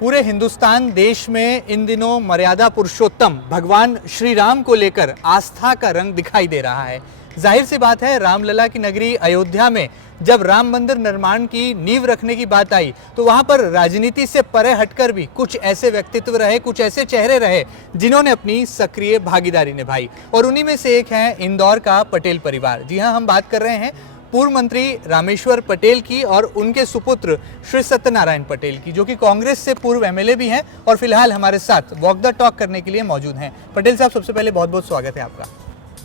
पूरे हिंदुस्तान देश में इन दिनों मर्यादा पुरुषोत्तम भगवान श्री राम को लेकर आस्था का रंग दिखाई दे रहा है। जाहिर सी बात है, रामलला की नगरी अयोध्या में जब राम मंदिर निर्माण की नींव रखने की बात आई तो वहां पर राजनीति से परे हटकर भी कुछ ऐसे व्यक्तित्व रहे, कुछ ऐसे चेहरे रहे जिन्होंने अपनी सक्रिय भागीदारी निभाई, और उन्हीं में से एक है इंदौर का पटेल परिवार। जी हां, हम बात कर रहे हैं पूर्व मंत्री रामेश्वर पटेल की और उनके सुपुत्र श्री सत्यनारायण पटेल की, जो कि कांग्रेस से पूर्व एमएलए भी हैं और फिलहाल हमारे साथ वॉक द टॉक करने के लिए मौजूद हैं। पटेल साहब, सबसे पहले बहुत बहुत स्वागत है आपका।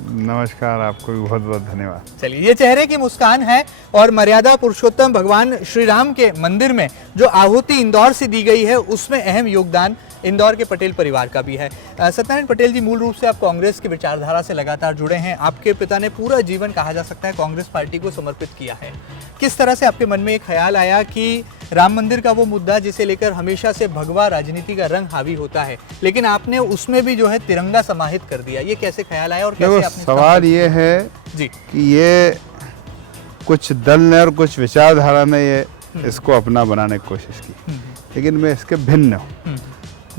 नमस्कार, आपको भी बहुत बहुत धन्यवाद। चलिए, ये चेहरे की मुस्कान है और मर्यादा पुरुषोत्तम भगवान श्री राम के मंदिर में जो आहुति इंदौर से दी गई है उसमें अहम योगदान इंदौर के पटेल परिवार का भी है। सत्यनारायण पटेल जी, मूल रूप से आप कांग्रेस की विचारधारा से लगातार जुड़े हैं। आपके पिता ने पूरा जीवन, कहा जा सकता है, कांग्रेस पार्टी को समर्पित किया है। किस तरह से आपके मन में एक ख्याल आया कि राम मंदिर का वो मुद्दा जिसे लेकर हमेशा से भगवा राजनीति का रंग हावी होता है, लेकिन आपने उसमें भी जो है तिरंगा समाहित कर दिया, ये कैसे ख्याल आया और कैसे आपने? सवाल ये है जी कि ये कुछ दल ने और कुछ विचारधारा ने ये इसको अपना बनाने की कोशिश की, लेकिन मैं इसके भिन्न हूँ।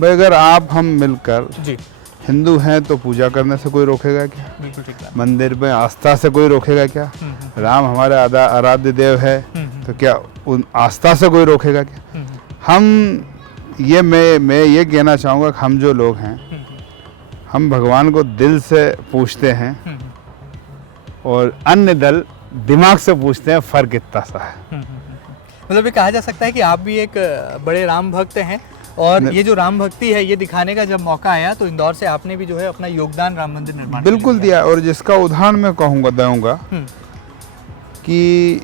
भाई, अगर आप हम मिलकर जी हिंदू हैं तो पूजा करने से कोई रोकेगा क्या? बिल्कुल ठीक बात। मंदिर में आस्था से कोई रोकेगा क्या? राम हमारे आराध्य देव है, तो क्या उन आस्था से कोई रोकेगा क्या? मैं ये कहना चाहूँगा कि हम जो लोग हैं, हम भगवान को दिल से पूछते हैं और अन्य दल दिमाग से पूछते हैं। फर्क इतना सा है। मतलब ये कहा जा सकता है कि आप भी एक बड़े राम भक्त हैं, और ये जो राम भक्ति है ये दिखाने का जब मौका आया तो इंदौर से आपने भी जो है अपना योगदान राम मंदिर निर्माण बिल्कुल दिया। और जिसका उदाहरण मैं दूंगा कि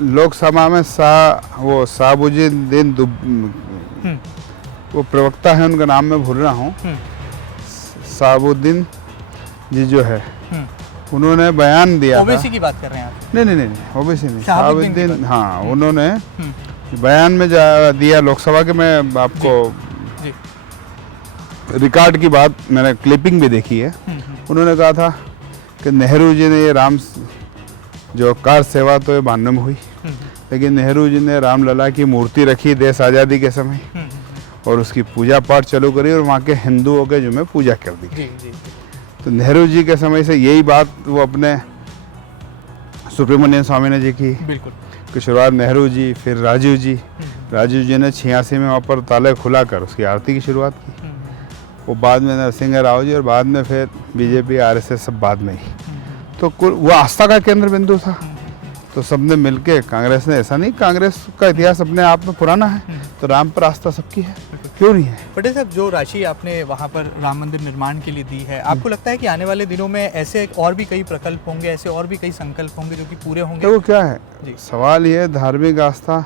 लोकसभा में साबुद्दीन वो प्रवक्ता है, उनका नाम मैं भूल रहा हूँ, साबुद्दीन जी जो है, उन्होंने बयान दिया। ओबीसी की बात कर रहे हैं आप? नहीं, ओबीसी नहीं, साबुद्दीन, हाँ, उन्होंने बयान में दिया लोकसभा के। मैं आपको जी रिकॉर्ड की बात, मैंने क्लिपिंग भी देखी है। उन्होंने कहा था कि नेहरू जी ने ये राम जो कार सेवा तो ये 92 में हुई, लेकिन नेहरू जी ने रामलला की मूर्ति रखी देश आज़ादी के समय और उसकी पूजा पाठ चालू करी और वहाँ के हिंदुओं के जो में पूजा कर दी। जी। तो नेहरू जी के समय से यही बात वो अपने सुब्रमण्यम स्वामी जी की बिल्कुल की शुरुआत नेहरू जी, फिर राजीव जी ने 86 में वहाँ पर ताले खुला कर उसकी आरती की शुरुआत की। वो बाद में नरसिंह राव जी और बाद में फिर बीजेपी आरएसएस सब बाद में ही। तो वो आस्था का केंद्र बिंदु था। तो सबने मिलके, कांग्रेस ने ऐसा नहीं, कांग्रेस का इतिहास अपने आप में पुराना है, तो राम पर आस्था सबकी है, क्यों नहीं है? पटेल साहब, जो राशि आपने वहाँ पर राम मंदिर निर्माण के लिए दी है, आपको लगता है कि आने वाले दिनों में ऐसे और भी कई प्रकल्प होंगे, ऐसे और भी कई संकल्प होंगे जो कि पूरे होंगे? तो वो क्या है, सवाल ये है, धार्मिक आस्था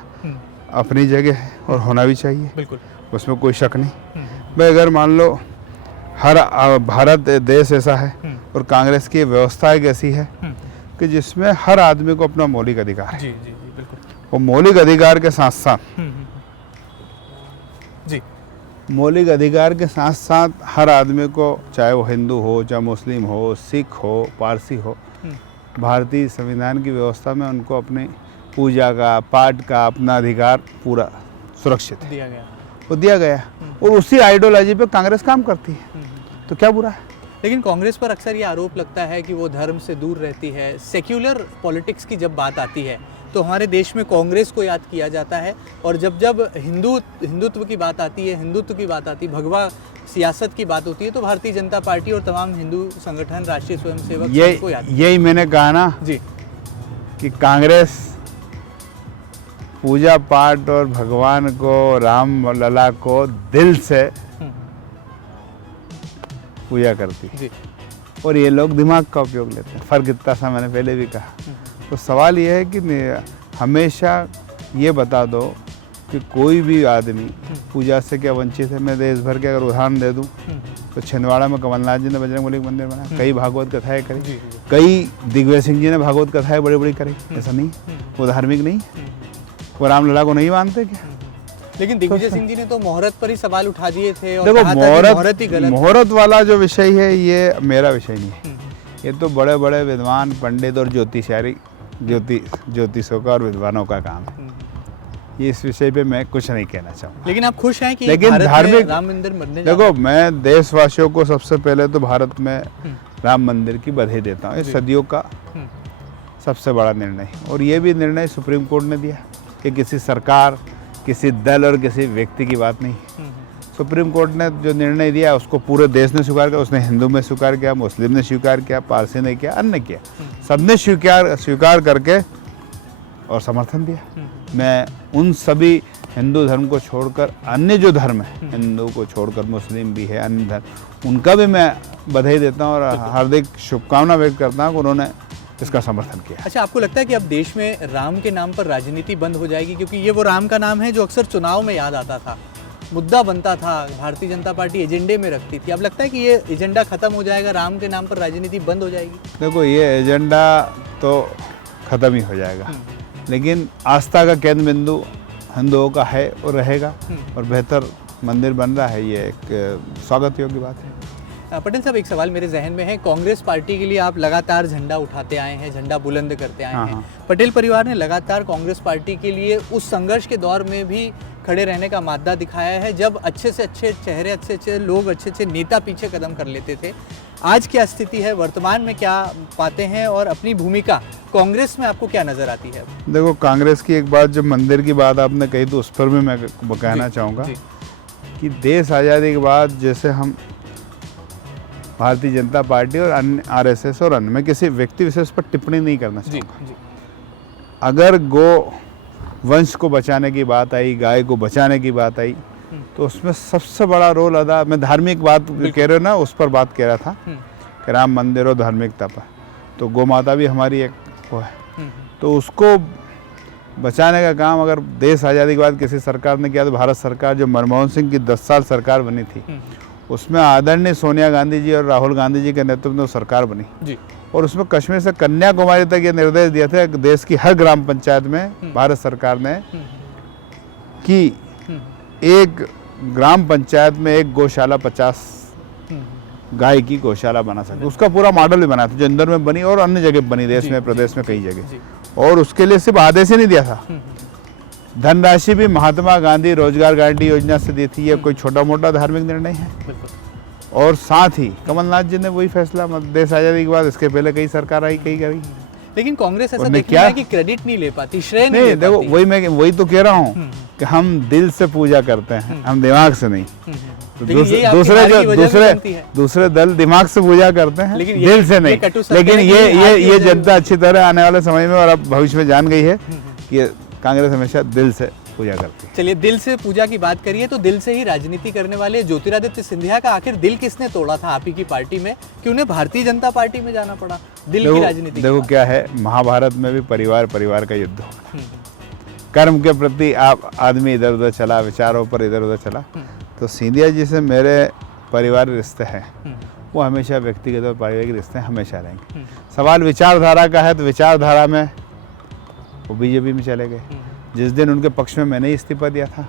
अपनी जगह है और होना भी चाहिए, बिल्कुल, उसमें कोई शक नहीं। भाई, अगर मान लो हर भारत देश ऐसा है और कांग्रेस की व्यवस्था एक ऐसी है कि जिसमें हर आदमी को अपना मौलिक अधिकार है। जी, बिल्कुल। वो मौलिक अधिकार के साथ साथ जी मौलिक अधिकार के साथ साथ हर आदमी को, चाहे वो हिंदू हो, चाहे मुस्लिम हो, सिख हो, पारसी हो, भारतीय संविधान की व्यवस्था में उनको अपनी पूजा का, पाठ का अपना अधिकार पूरा सुरक्षित दिया गया, वो दिया गया। और उसी आइडियोलॉजी पे कांग्रेस काम करती है, तो क्या बुरा है? लेकिन कांग्रेस पर अक्सर ये आरोप लगता है कि वो धर्म से दूर रहती है। सेक्युलर पॉलिटिक्स की जब बात आती है तो हमारे देश में कांग्रेस को याद किया जाता है, और जब हिंदुत्व की बात आती है, हिंदुत्व की बात आती है, भगवा सियासत की बात होती है, तो भारतीय जनता पार्टी और तमाम हिंदू संगठन, राष्ट्रीय स्वयंसेवक को याद। यही मैंने कहा ना जी कि कांग्रेस पूजा पाठ और भगवान को, राम लला को दिल से पूजा करती है, और ये लोग दिमाग का उपयोग लेते हैं। फर्क इतना सा, मैंने पहले भी कहा। तो सवाल ये है कि हमेशा ये बता दो कि कोई भी आदमी पूजा से क्या वंचित है। मैं देश भर के अगर उदाहरण दे दूं तो छिंदवाड़ा में कमलनाथ जी ने बजरंगबली का मंदिर बनाया, कई भागवत कथाएं करी, कई दिग्विजय सिंह जी ने भागवत कथाएं बड़ी बड़ी करी। ऐसा नहीं, वो धार्मिक नहीं, वो रामलला को नहीं मानते क्या? लेकिन दिग्विजय सिंह जी ने तो मुहूर्त पर ही सवाल उठा दिए थे और देखो, कहा था कि मुहूर्त ही गलत। मुहूर्त वाला जो विषय है ये मेरा विषय नहीं है। ये तो बड़े बड़े विद्वान, पंडित और ज्योतिषों का और विद्वानों का काम है। ये इस विषय पे मैं कुछ नहीं कहना चाहूँगा। लेकिन आप खुश हैं कि लेकिन भारत में धार्मिक राम मंदिर बनने जा रहा देखो, मैं देशवासियों को सबसे पहले तो भारत में राम मंदिर की बधाई देता हूँ। ये जी। सदियों का है? सबसे बड़ा निर्णय, और ये भी निर्णय सुप्रीम कोर्ट ने दिया कि किसी सरकार, किसी दल और किसी व्यक्ति की बात नहीं। सुप्रीम कोर्ट ने जो निर्णय दिया उसको पूरे देश ने स्वीकार किया। उसने हिंदू में स्वीकार किया, मुस्लिम ने स्वीकार किया, पारसी ने किया, अन्य किया, सबने स्वीकार करके और समर्थन दिया। मैं उन सभी हिंदू धर्म को छोड़कर अन्य जो धर्म है, हिंदू को छोड़कर मुस्लिम भी है, अन्य धर्म, उनका भी मैं बधाई देता हूँ और हार्दिक शुभकामना व्यक्त करता हूँ कि उन्होंने इसका समर्थन किया। अच्छा, आपको लगता है कि अब देश में राम के नाम पर राजनीति बंद हो जाएगी? क्योंकि ये वो राम का नाम है जो अक्सर चुनाव में याद आता था, मुद्दा बनता था, भारतीय जनता पार्टी एजेंडे में रखती थी। अब लगता है कि ये एजेंडा खत्म हो जाएगा, राम के नाम पर राजनीति बंद हो जाएगी? देखो, ये एजेंडा तो खत्म ही हो जाएगा, लेकिन आस्था का केंद्र बिंदु हिंदुओं का है और रहेगा, और बेहतर मंदिर बन रहा है, ये एक स्वागत योग्य बात है। पटेल साहब, एक सवाल मेरे जहन में है। कांग्रेस पार्टी के लिए आप लगातार झंडा उठाते आए हैं, झंडा बुलंद करते आए हैं। पटेल परिवार ने लगातार कांग्रेस पार्टी के लिए उस संघर्ष के दौर में भी खड़े रहने का मादा दिखाया है, जब अच्छे से अच्छे चेहरे, अच्छे अच्छे लोग, अच्छे अच्छे नेता पीछे कदम कर लेते थे। आज क्या स्थिति है, वर्तमान में क्या पाते हैं, और अपनी भूमिका कांग्रेस में आपको क्या नजर आती है? देखो, कांग्रेस की एक बात, जब मंदिर की बात आपने कही तो उस पर भी मैं कहना चाहूँगा कि देश आज़ादी के बाद जैसे हम भारतीय जनता पार्टी और अन्य आरएसएस और अन्य, मैं किसी व्यक्ति विशेष पर टिप्पणी नहीं करना चाहूँगा। अगर गो वंश को बचाने की बात आई, गाय को बचाने की बात आई, तो उसमें सबसे बड़ा रोल अदा, मैं धार्मिक बात कह रहे हो ना, उस पर बात कह रहा था कि राम मंदिर और धार्मिकता पर, तो गौ माता भी हमारी एक वो है, तो उसको बचाने का काम अगर देश आज़ादी के बाद किसी सरकार ने किया तो भारत सरकार, जो मनमोहन सिंह की 10 साल सरकार बनी थी, उसमें आदरणीय सोनिया गांधी जी और राहुल गांधी जी के नेतृत्व में सरकार बनी जी। और उसमें कश्मीर से कन्याकुमारी तक ये निर्देश दिया था कि देश की हर ग्राम पंचायत में भारत सरकार ने कि एक ग्राम पंचायत में एक गौशाला 50 गाय की गौशाला बना सकते। उसका पूरा मॉडल भी बना था, जो इंदौर में बनी और अन्य जगह बनी, देश में, प्रदेश में कई जगह। और उसके लिए सिर्फ आदेश ही नहीं दिया था, धनराशि भी महात्मा गांधी रोजगार गारंटी योजना से दी थी। ये कोई छोटा मोटा धार्मिक निर्णय है। और साथ ही कमलनाथ जी ने वही फैसला देश आजादी के बाद, इसके पहले कई सरकार आई, कई करी, लेकिन कांग्रेस ऐसा देखती है कि क्रेडिट नहीं ले पाती, श्रेय नहीं ले देखो, पाती। वही तो कह रहा हूँ कि हम दिल से पूजा करते हैं, हम दिमाग से नहीं। तो दूसरे दल दिमाग से पूजा करते हैं, दिल से नहीं। लेकिन ये जनता अच्छी तरह आने वाले समय में और अब भविष्य में जान गई है कि कांग्रेस हमेशा दिल से पूजा करती है। चलिए, दिल से पूजा की बात करिए तो दिल से ही राजनीति करने वाले ज्योतिरादित्य सिंधिया का आखिर दिल किसने तोड़ा था आप ही की पार्टी में कि उन्हें भारतीय जनता पार्टी में जाना पड़ा? दिल की राजनीति। देखो क्या है, महाभारत में भी परिवार का युद्ध होगा। कर्म के प्रति आप आदमी इधर उधर चला, विचारों पर इधर उधर चला, तो सिंधिया जी से मेरे पारिवारिक रिश्ते हैं, वो हमेशा व्यक्तिगत और पारिवारिक रिश्ते हमेशा रहेंगे। सवाल विचारधारा का है तो विचारधारा में वो बीजेपी में चले गए। जिस दिन उनके पक्ष में मैंने इस्तीफा दिया था,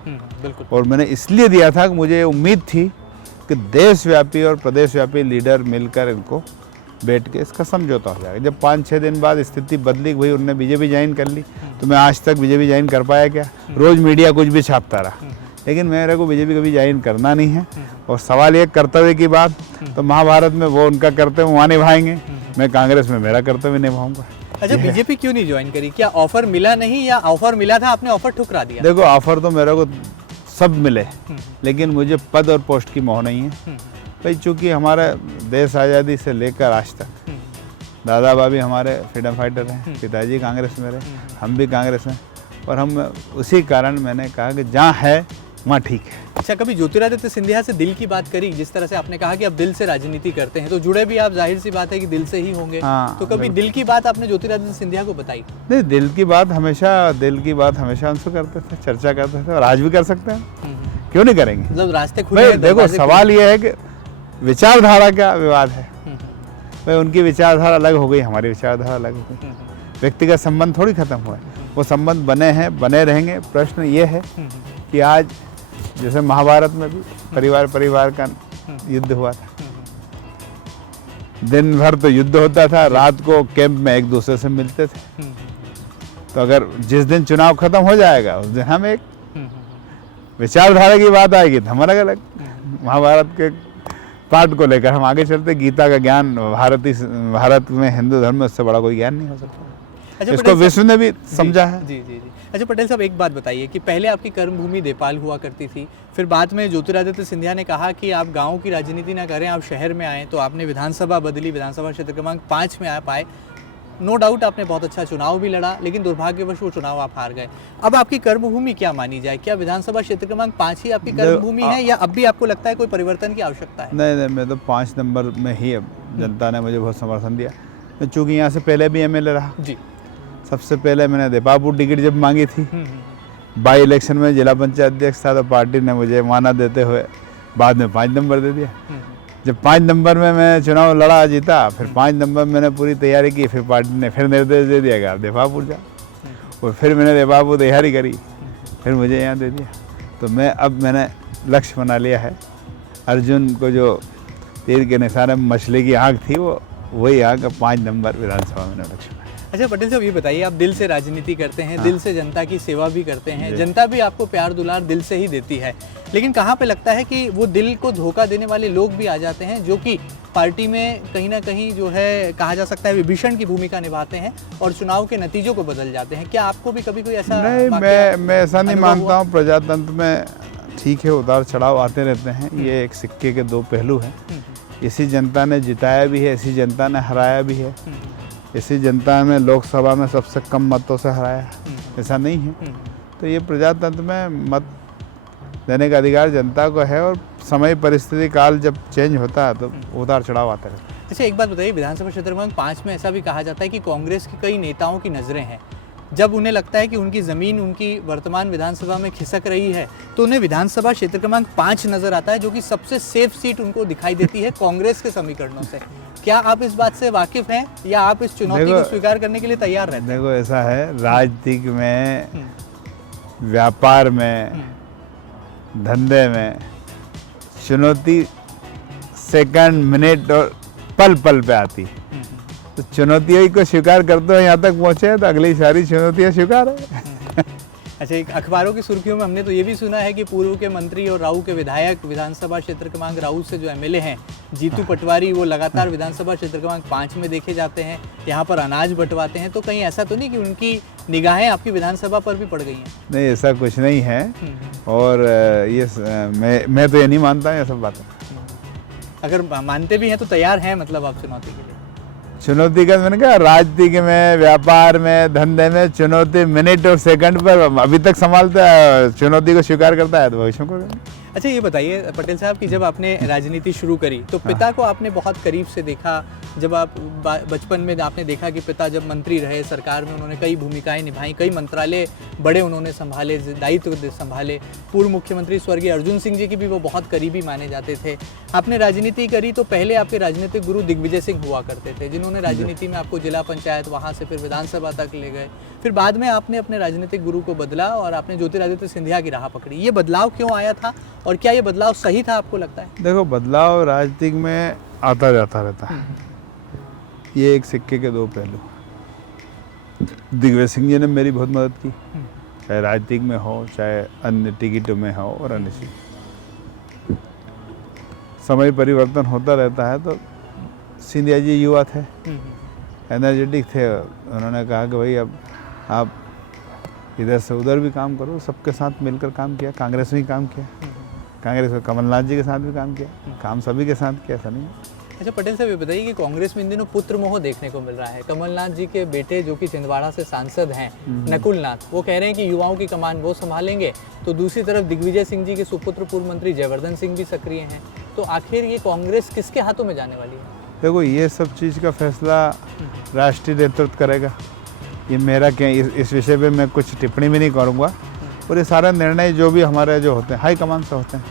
और मैंने इसलिए दिया था कि मुझे उम्मीद थी कि देशव्यापी और प्रदेशव्यापी लीडर मिलकर इनको बैठ के इसका समझौता हो जाएगा। जब 5-6 दिन बाद स्थिति बदली, भाई उन्होंने बीजेपी ज्वाइन कर ली, तो मैं आज तक बीजेपी ज्वाइन कर पाया क्या? रोज मीडिया कुछ भी छापता रहा, लेकिन मेरे को बीजेपी कभी ज्वाइन करना नहीं है। और सवाल ये कर्तव्य की बात, तो महाभारत में वो उनका कर्तव्य वहाँ निभाएंगे, मैं कांग्रेस में मेरा कर्तव्य निभाऊंगा। अच्छा, बीजेपी क्यों नहीं ज्वाइन करी? क्या ऑफर मिला नहीं, या ऑफर मिला था आपने ऑफर ठुकरा दिया? देखो, ऑफर तो मेरे को सब मिले, लेकिन मुझे पद और पोस्ट की मोह नहीं है भाई। चूँकि हमारे देश आज़ादी से लेकर आज तक दादा बाबी हमारे फ्रीडम फाइटर हैं, पिताजी कांग्रेस में रहे, हम भी कांग्रेस में, और हम उसी कारण मैंने कहा कि जहाँ है वहाँ ठीक है। अच्छा, कभी ज्योतिरादित्य सिंधिया से दिल की बात करी? जिस तरह से आपने कहा कि अब दिल से राजनीति करते हैं, तो जुड़े भी आप, जाहिर सी बात है कि दिल से ही होंगे। तो कभी दिल की बात आपने ज्योतिरादित्य सिंधिया को बताई? नहीं, दिल की बात हमेशा उनसे करते थे, चर्चा करते थे, और आज भी कर सकते हैं, क्यों नहीं करेंगे? मतलब रास्ते खुले। देखो, सवाल ये है कि विचारधारा का विवाद है भाई। उनकी विचारधारा अलग हो गई, हमारी विचारधारा अलग हो गई, व्यक्तिगत संबंध थोड़ी खत्म हुआ है, वो संबंध बने हैं, बने रहेंगे। प्रश्न ये है कि आज जैसे महाभारत में भी परिवार का युद्ध हुआ था, दिन भर तो युद्ध होता था, रात को कैंप में एक दूसरे से मिलते थे, तो अगर जिस दिन चुनाव खत्म हो जाएगा उस दिन हम एक विचारधारा की बात आएगी तो हम अलग अलग। महाभारत के पाठ को लेकर हम आगे चलते, गीता का ज्ञान भारत में हिंदू धर्म में उससे बड़ा कोई ज्ञान नहीं हो सकता। अच्छा, इसको विश्व ने भी समझा है। जी जी जी। अच्छा पटेल साहब, एक बात बताइए कि पहले आपकी कर्मभूमि नेपाल हुआ करती थी, फिर बाद में ज्योतिरादित्य सिंधिया ने कहा कि आप गांव की राजनीति ना करें, आप शहर में आएँ, तो आपने विधानसभा बदली, विधानसभा क्षेत्र क्रमांक 5 में आ पाए। नो डाउट आपने बहुत अच्छा चुनाव भी लड़ा, लेकिन दुर्भाग्यवश वो चुनाव आप हार गए। अब आपकी कर्मभूमि क्या मानी जाए? क्या विधानसभा क्षेत्र क्रमांक 5 ही आपकी कर्मभूमि है, या अब भी आपको लगता है कोई परिवर्तन की आवश्यकता है? नहीं, मैं तो 5 नंबर में ही, अब जनता ने मुझे बहुत समर्थन दिया। चूँकि यहाँ से पहले भी MLA रहा जी। सबसे पहले मैंने देपापुर टिकट जब मांगी थी, बाई इलेक्शन में जिला पंचायत अध्यक्ष था, तो पार्टी ने मुझे माना देते हुए बाद में 5 नंबर दे दिया। जब 5 नंबर में मैं चुनाव लड़ा, जीता, फिर 5 नंबर में मैंने पूरी तैयारी की, फिर पार्टी ने फिर निर्देश दे दिया कि आप देपापुर जा, और फिर मैंने देपापुर तैयारी करी, फिर मुझे यहाँ दे दिया। तो मैंने लक्ष्य बना लिया है, अर्जुन को जो तीर के निशाने में मछली की आँख थी, वो वही आँख 5 नंबर विधानसभा में लक्ष्य बनाया। अच्छा पटेल साहब, ये बताइए, आप दिल से राजनीति करते हैं, दिल से जनता की सेवा भी करते हैं, जनता भी आपको प्यार दुलार दिल से ही देती है, लेकिन कहाँ पे लगता है कि वो दिल को धोखा देने वाले लोग भी आ जाते हैं, जो कि पार्टी में कहीं ना कहीं जो है कहा जा सकता है विभीषण की भूमिका निभाते हैं और चुनाव के नतीजों को बदल जाते हैं? क्या आपको भी कभी कोई ऐसा? नहीं, मैं ऐसा नहीं मानता हूँ। प्रजातंत्र में ठीक है, उतार चढ़ाव आते रहते हैं, ये एक सिक्के के 2 पहलू हैं। इसी जनता ने जिताया भी है, इसी जनता ने हराया भी है, इसी जनता में लोकसभा में सबसे कम मतों से हराया, ऐसा नहीं है। तो ये प्रजातंत्र में मत देने का अधिकार जनता को है, और समय परिस्थिति काल जब चेंज होता है तो उतार चढ़ाव आता है। अच्छा, एक बात बताइए, विधानसभा क्षेत्र क्रमांक 5 में ऐसा भी कहा जाता है कि कांग्रेस के कई नेताओं की नज़रें हैं, जब उन्हें लगता है कि उनकी ज़मीन उनकी वर्तमान विधानसभा में खिसक रही है, तो उन्हें विधानसभा क्षेत्र क्रमांक 5 नज़र आता है, जो कि सबसे सेफ सीट उनको दिखाई देती है कांग्रेस के समीकरणों से। क्या आप इस बात से वाकिफ हैं, या आप इस चुनौती को स्वीकार करने के लिए तैयार रहते हैं? देखो, ऐसा है, राजनीति में, व्यापार में, धंधे में चुनौती सेकंड, मिनट और पल पल पे आती है। तो चुनौतियों को स्वीकार करते हुए यहाँ तक पहुँचे हैं, तो अगली सारी चुनौतियाँ स्वीकार है। अच्छा, एक अखबारों की सुर्खियों में हमने तो ये भी सुना है कि पूर्व के मंत्री और राऊ के विधायक, विधानसभा क्षेत्र क्रमांक राऊ से जो MLA हैं जीतू पटवारी, वो लगातार विधानसभा क्षेत्र क्रमांक 5 में देखे जाते हैं, यहाँ पर अनाज बंटवाते हैं। तो कहीं ऐसा तो नहीं कि उनकी निगाहें आपकी विधानसभा पर भी पड़ गई हैं? नहीं, ऐसा कुछ नहीं है, और ये मैं तो ये नहीं मानता ये सब बातें। अगर मानते भी हैं तो तैयार हैं, मतलब आप चुनौती के लिए? चुनौती का मैंने कहा, राजनीति में, व्यापार में, धंधे में चुनौती मिनट और सेकंड पर अभी तक संभालता है, चुनौती को स्वीकार करता है, तो भविष्य को। अच्छा, ये बताइए पटेल साहब कि जब आपने राजनीति शुरू करी तो पिता को आपने बहुत करीब से देखा। जब आप बचपन में आपने देखा कि पिता जब मंत्री रहे, सरकार में उन्होंने कई भूमिकाएं निभाई, कई मंत्रालय बड़े उन्होंने संभाले, दायित्व संभाले। पूर्व मुख्यमंत्री स्वर्गीय अर्जुन सिंह जी की भी वो बहुत करीबी माने जाते थे। आपने राजनीति करी तो पहले आपके राजनीतिक गुरु दिग्विजय सिंह हुआ करते थे, जिन्होंने राजनीति में आपको जिला पंचायत, वहाँ से फिर विधानसभा तक ले गए। फिर बाद में आपने अपने राजनीतिक गुरु को बदला और आपने ज्योतिरादित्य सिंधिया की राह पकड़ी। ये बदलाव क्यों आया था, और क्या ये बदलाव सही था आपको लगता है? देखो, बदलाव राजनीति में आता जाता रहता है, ये एक सिक्के के 2 पहलू। दिग्विजय सिंह जी ने मेरी बहुत मदद की, चाहे राजनीतिक में हो, चाहे अन्य टिकटों में हो, और अन्य चीज। समय परिवर्तन होता रहता है, तो सिंधिया जी युवा थे, एनर्जेटिक थे, उन्होंने कहा कि भाई अब आप इधर से उधर भी काम करो, सबके साथ मिलकर काम किया। कांग्रेस में ही काम किया, कांग्रेस में कमलनाथ जी के साथ भी काम किया, काम सभी के साथ किया, ऐसा नहीं। अच्छा पटेल साहब, ये बताइए कि कांग्रेस में इन दिनों पुत्र मोह देखने को मिल रहा है। कमलनाथ जी के बेटे जो कि छिंदवाड़ा से सांसद हैं, नकुल नाथ, वो कह रहे हैं कि युवाओं की कमान वो संभालेंगे, तो दूसरी तरफ दिग्विजय सिंह जी के सुपुत्र पूर्व मंत्री जयवर्धन सिंह भी सक्रिय हैं। तो आखिर ये कांग्रेस किसके हाथों में जाने वाली है? देखो, ये सब चीज़ का फैसला राष्ट्रीय नेतृत्व करेगा। ये मेरा क्या, इस विषय पे मैं कुछ टिप्पणी भी नहीं करूँगा, और ये सारे निर्णय जो भी हमारे जो होते हैं हाईकमान से होते हैं,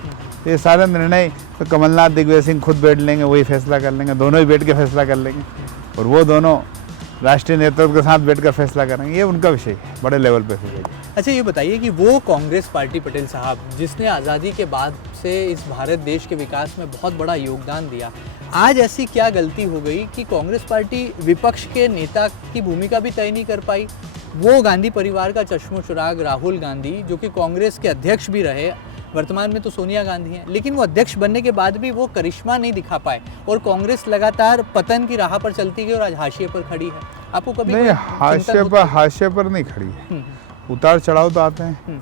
ये सारे निर्णय तो कमलनाथ, दिग्विजय सिंह खुद बैठ लेंगे, वही फैसला कर लेंगे, दोनों ही बैठ के फैसला कर लेंगे, और वो दोनों राष्ट्रीय नेतृत्व के साथ बैठकर फैसला करेंगे। ये उनका विषय है, बड़े लेवल पे फैसला। अच्छा, ये बताइए कि वो कांग्रेस पार्टी पटेल साहब जिसने आज़ादी के बाद से इस भारत देश के विकास में बहुत बड़ा योगदान दिया, आज ऐसी क्या गलती हो गई कि कांग्रेस पार्टी विपक्ष के नेता की भूमिका भी तय नहीं कर पाई, वो गांधी परिवार का चश्मो चिराग राहुल गांधी, जो कि कांग्रेस के अध्यक्ष भी रहे, वर्तमान में तो सोनिया गांधी हैं, लेकिन वो अध्यक्ष बनने के बाद भी वो करिश्मा नहीं दिखा पाए और कांग्रेस लगातार पतन की राह पर चलती गई और आज हाशिए पर खड़ी है। आपको कभी नहीं, कोई हाशिए पर नहीं खड़ी है, उतार चढ़ाव तो आते हैं।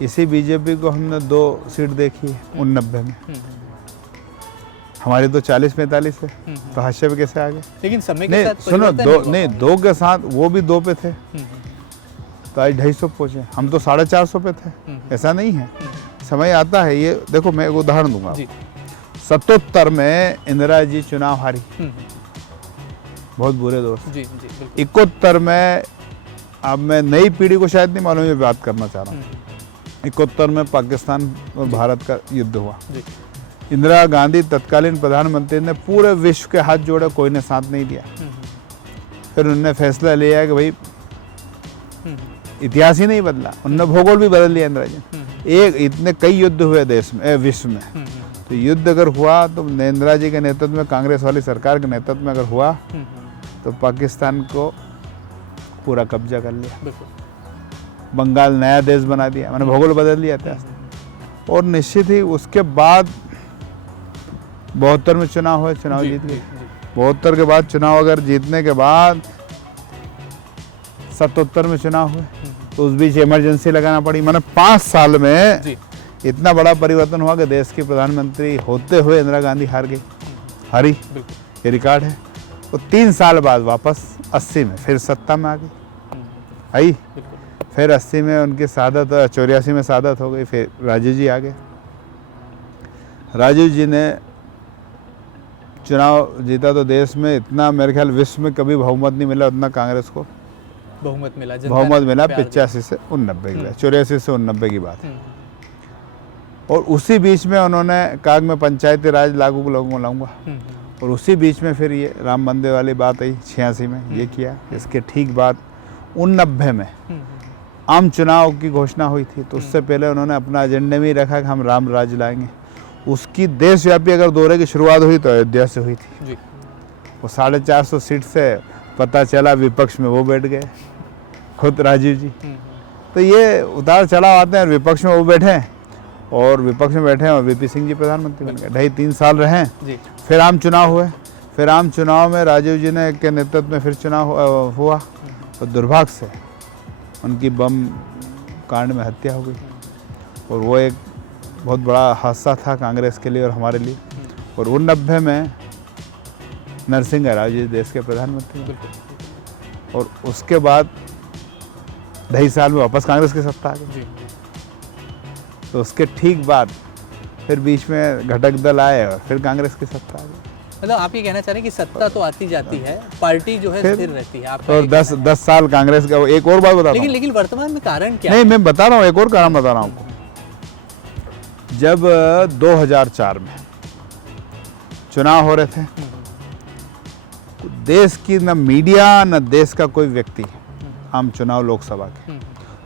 इसी बीजेपी को हमने 2 सीट देखी है 89 में, हमारी तो 40-45 है, तो हाशिए पे कैसे आ गए? लेकिन समय के नहीं साथ सुनो, परिवर्तन नहीं हुआ। 2 के साथ वो भी 2 पे थे, तो आज 250 पहुंचे, हम तो 450 पे थे। ऐसा नहीं है, समय आता है। ये देखो, मैं एक उदाहरण दूंगा। 77 में इंदिरा जी चुनाव हारी, बहुत बुरे दोस्त। जी जी बिल्कुल। 71 में, अब मैं नई पीढ़ी को शायद नहीं मालूम, ये बात करना चाह रहा हूँ। 71 में पाकिस्तान और भारत का युद्ध हुआ। इंदिरा गांधी तत्कालीन प्रधानमंत्री ने पूरे विश्व के हाथ जोड़े, कोई ने साथ नहीं दिया। फिर उन्होंने फैसला लिया कि भाई इतिहास ही नहीं बदला, उन्होंने भूगोल भी बदल लिया। इंदिरा जी एक इतने कई युद्ध हुए देश में, विश्व में, तो युद्ध अगर हुआ तो इंदिरा जी के नेतृत्व में, कांग्रेस वाली सरकार के नेतृत्व में अगर हुआ तो पाकिस्तान को पूरा कब्जा कर लिया, बंगाल नया देश बना दिया, मैंने भूगोल बदल लिया था। और निश्चित ही उसके बाद 72 में चुनाव हुए, चुनाव जीत गए। 72 के बाद चुनाव अगर जीतने के बाद 77 में चुनाव हुए, तो उस बीच इमरजेंसी लगाना पड़ी। मैंने 5 साल में इतना बड़ा परिवर्तन हुआ कि देश की प्रधानमंत्री होते हुए इंदिरा गांधी हारी, ये रिकॉर्ड है। तो 3 साल बाद वापस 80 में फिर सत्ता में आ गई, आई। फिर 80 में उनकी शहादत, 84 में शहादत हो गई। फिर राजीव जी आ गए। राजीव जी ने चुनाव जीता तो देश में इतना, मेरे ख्याल विश्व में कभी बहुमत नहीं मिला उतना कांग्रेस को बहुमत मिला 85 से 89 की बात, 84 से 89 की बात। और उसी बीच में उन्होंने कहा मैं पंचायती राज लागू लाऊंगा, और उसी बीच में फिर ये राम मंदिर वाली बात आई 86 में, ये किया। इसके ठीक बाद 89 में आम चुनाव की घोषणा हुई थी, तो उससे पहले उन्होंने अपना एजेंडे में ही रखा कि हम राम राज लाएंगे। उसकी देशव्यापी अगर दौरे की शुरुआत हुई तो अयोध्या से हुई थी। वो 450 सीट से पता चला विपक्ष में वो बैठ गए, खुद राजीव जी। तो ये उतार चढ़ाव आते हैं, विपक्ष में वो बैठे और विपक्ष में बैठे और वीपी सिंह जी प्रधानमंत्री बन गए, 2.5-3 साल रहे। फिर आम चुनाव हुए, फिर आम चुनाव में राजीव जी ने के नेतृत्व में फिर चुनाव हुआ, तो दुर्भाग्य से उनकी बम कांड में हत्या हो गई। और वो एक बहुत बड़ा हादसा था कांग्रेस के लिए और हमारे लिए। और 89 में नरसिंह राव जी देश के प्रधानमंत्री, और उसके बाद 2.5 साल में वापस कांग्रेस की सत्ता आ गई। तो उसके ठीक बाद फिर बीच में घटक दल आए और फिर कांग्रेस की सत्ता आ गई। मतलब आप ये कहना चाह रहे हैं कि सत्ता तो आती जाती है, पार्टी जो है स्थिर रहती है। आप तो 10 साल कांग्रेस का। एक और बात बता, लेकिन वर्तमान में कारण क्या नहीं, मैं बता रहा हूँ, एक और कारण बता रहा हूँ आपको। जब 2004 में चुनाव हो रहे थे, देश की न मीडिया न देश का कोई व्यक्ति, आम चुनाव लोकसभा के,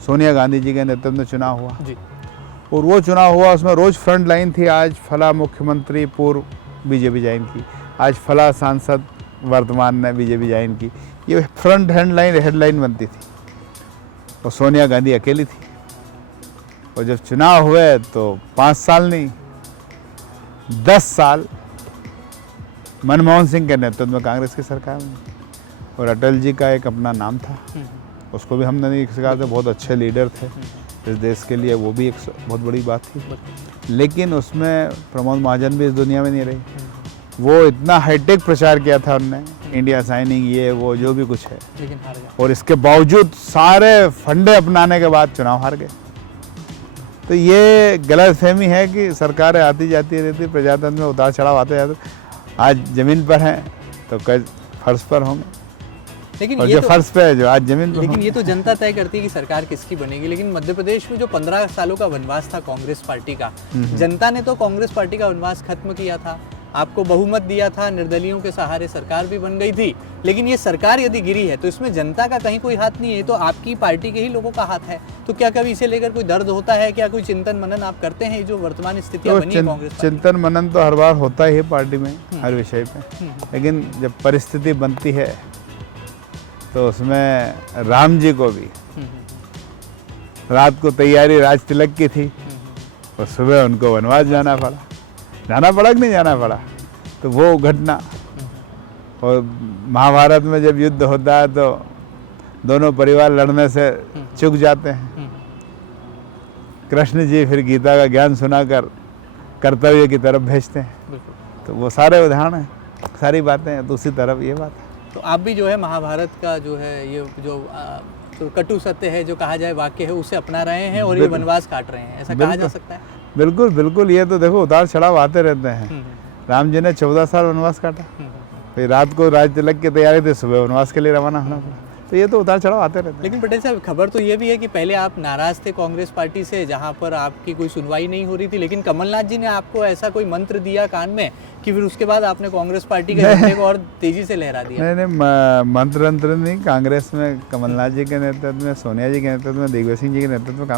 सोनिया गांधी जी के नेतृत्व में चुनाव हुआ, और वो चुनाव हुआ, उसमें रोज फ्रंट लाइन थी। आज फला मुख्यमंत्री पूर्व बीजेपी ज्वाइन की, आज फला सांसद वर्तमान ने बीजेपी ज्वाइन की, ये फ्रंट हेडलाइन बनती थी। और सोनिया गांधी अकेली थी। और जब चुनाव हुए तो 5 साल नहीं 10 साल मनमोहन सिंह के नेतृत्व में कांग्रेस की सरकार में, और अटल जी का एक अपना नाम था, उसको भी हमने नहीं कहा था, बहुत अच्छे लीडर थे इस देश के लिए, वो भी एक बहुत बड़ी बात थी। लेकिन उसमें प्रमोद महाजन भी इस दुनिया में नहीं रही। वो इतना हाईटेक प्रचार किया था उन्होंने, इंडिया साइनिंग, ये वो जो भी कुछ है, लेकिन हार गए। और इसके बावजूद सारे फंडे अपनाने के बाद चुनाव हार गए। तो ये गलतफहमी है कि सरकारें आती जाती रहती, प्रजातंत्र में उतार चढ़ाव आते जाते। आज जमीन पर हैं तो कल फर्श पर होंगे, लेकिन और ये जो तो फर्श पे है जो आज जमीन पर। लेकिन ये तो जनता तय करती है कि सरकार किसकी बनेगी। लेकिन मध्य प्रदेश में जो 15 सालों का वनवास था कांग्रेस पार्टी का, जनता ने तो कांग्रेस पार्टी का वनवास खत्म किया था, आपको बहुमत दिया था, निर्दलियों के सहारे सरकार भी बन गई थी। लेकिन ये सरकार यदि गिरी है तो इसमें जनता का कहीं कोई हाथ नहीं है, तो आपकी पार्टी के ही लोगों का हाथ है। तो क्या कभी इसे लेकर कोई दर्द होता है? क्या कोई चिंतन मनन आप करते हैं जो वर्तमान स्थितियां बनी है कांग्रेस? चिंतन मनन तो हर बार होता ही है पार्टी में, हर विषय पे। लेकिन जब परिस्थिति बनती है तो उसमें राम जी को भी रात को तैयारी राज तिलक की थी और सुबह उनको वनवास जाना पड़ा कि नहीं जाना पड़ा। तो वो घटना, और महाभारत में जब युद्ध होता है तो दोनों परिवार लड़ने से चूक जाते हैं। कृष्ण जी फिर गीता का ज्ञान सुनाकर कर्तव्य की तरफ भेजते हैं। तो वो सारे उदाहरण हैं, सारी बातें हैं। दूसरी तरफ ये बात है। तो आप भी जो है महाभारत का जो है ये जो तो कटु सत्य है जो कहा जाए वाक्य है उसे अपना रहे हैं और ये वनवास काट रहे हैं, ऐसा कहा जा सकता है? बिल्कुल बिल्कुल। ये तो देखो उतार चढ़ाव आते रहते हैं। राम जी ने 14 साल वनवास काटा, फिर रात को राज तिलक की तैयारी थी, सुबह वनवास के लिए रवाना होना पड़ा। तो ये तो उतार चढ़ाव आते रहते हैं। लेकिन पटेल साहब खबर तो ये भी है कि पहले आप नाराज थे कांग्रेस पार्टी से जहां पर आपकी कोई सुनवाई नहीं हो रही थी, लेकिन कमलनाथ जी ने आपको ऐसा कोई मंत्र दिया कान में कि फिर उसके बाद आपने कांग्रेस पार्टी के झंडे को और तेजी से लहरा दिया। नहीं, मंत्र नहीं। कांग्रेस में कमलनाथ जी के नेतृत्व में, सोनिया जी के नेतृत्व में, दिग्विजय सिंह जी के नेतृत्व में